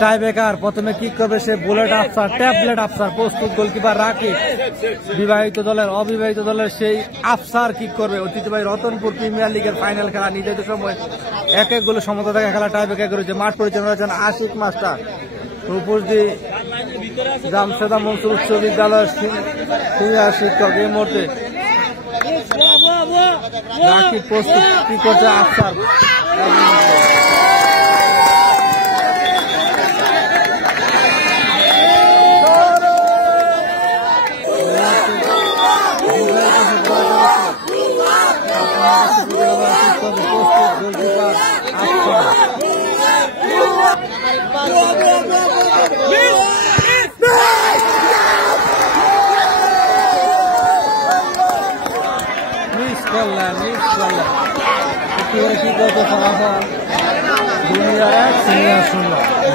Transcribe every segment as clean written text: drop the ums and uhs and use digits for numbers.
Tie breaker প্রথমে kick করবে সে bullet Afsar, tablet Afsar. প্রস্তুত গোলকিপার রাকিব। বিবাহিত দলের অবিবাহিত দলের সেই আফসার কিক করবে। ঐতিহ্যবাহী রতনপুর প্রিমিয়ার লিগের ফাইনাল খেলা, নির্ধারিত সময় এক এক গোলে সমতা থাকা খেলা টাই ব্রেকার করেছে। মাঠ পরিচালনা করেছেন আশিক মাস্টার। উপস্থিত জামশেদা মনসুর উচ্চ বিদ্যালয়ের সিনিয়র শিক্ষক। এই মুহূর্তে রাকিব প্রস্তুত কি করছে আফসার।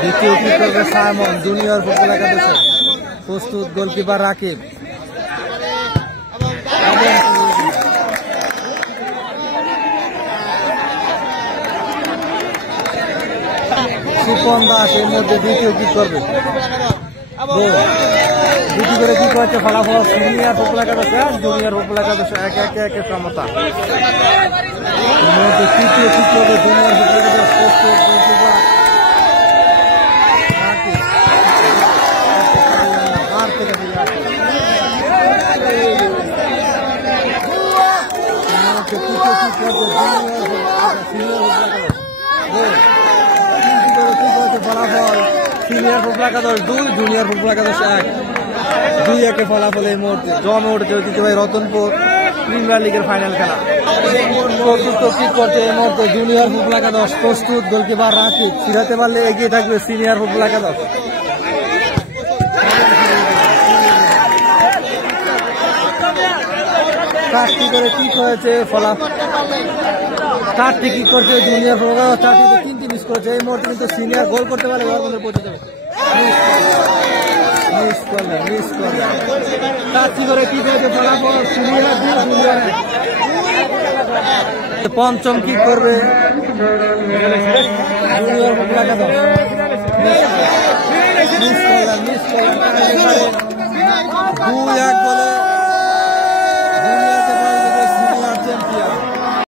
দ্বিতীয় কি করবে সাইমন জুনিয়র ফুটবল একাদশে। প্রস্তুত গোলকিপার রাকিব। সুপন দাস এর মধ্যে দ্বিতীয় কি করবে, দুটি করে কি করছে ফলাফল সিনিয়র ফুটবল একাদশে আর জুনিয়র ফুটবল একাদশে একে সমতা। মধ্যে তৃতীয় কি করবে জুনিয়র ফুটবল একাদশ। প্রস্তুত গোলকিপার ফলাফল সিনিয়র ফুটবল একাদশ 2, জুনিয়র ফুটবল একাদশ 1। 2-1 ফলাফল এই মুহূর্তে জমে উঠেছে ঐতিহ্যবাহী রতনপুর প্রিমিয়ার লিগের ফাইনাল খেলা। প্রস্তুত কি করছে এই মুহূর্তে জুনিয়র ফুটবল একাদশ। প্রস্তুত গোলকিপার রাকিব। ফিরাতে পারলে এগিয়ে থাকবে সিনিয়র ফুটবল একাদশ। চারটি করে কি করেছে ফলাফল, চারটি কি করছে জুনিয়র ফুটবল একাদশ, চারটিতে 3টি মিস করেছে। এই মুহূর্তে কিন্তু সিনিয়র গোল করতে পারে গড়বন্ধে পৌঁছে যাবে। মিস করলেন। চারটি করে কি করেছে ফলাফল সিনিয়র 2, জুনিয়র 1। পঞ্চম কি করবে জুনিয়র ফুটবল একাদশ। মিস করলেন 2-1 গোলে